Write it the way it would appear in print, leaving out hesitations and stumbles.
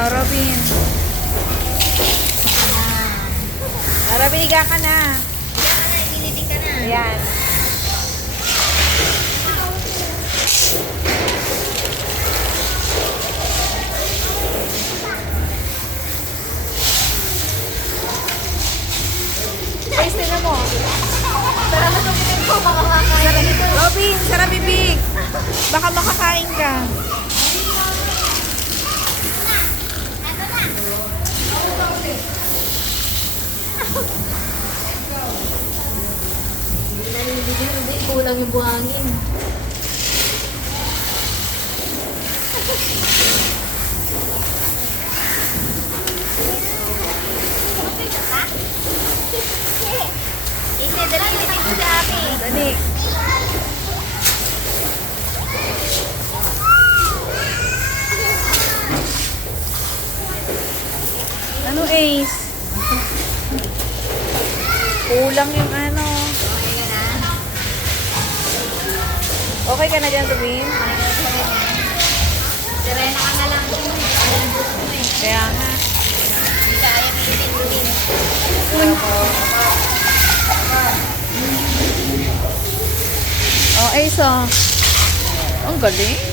Robin. Robin, higa ka na. Higa ka na, iniliting ka na. Ayan. Guys, tingnan mo. Sarap na tumingin ko, makakakain ito. Robin, sarap bibig. Baka makakain ka. Nalilibigyan, hindi. Kulang yung buhangin. Isi, dali yung mo sa akin. Dali. Ano, Ace? Kulang yung ano. Okay ka na? Okay ka na dyan, Robin? Sirena ka na lang. Kaya nga. Hindi ka ayaw ilitin. Oh, Ace, oh. Ang galing.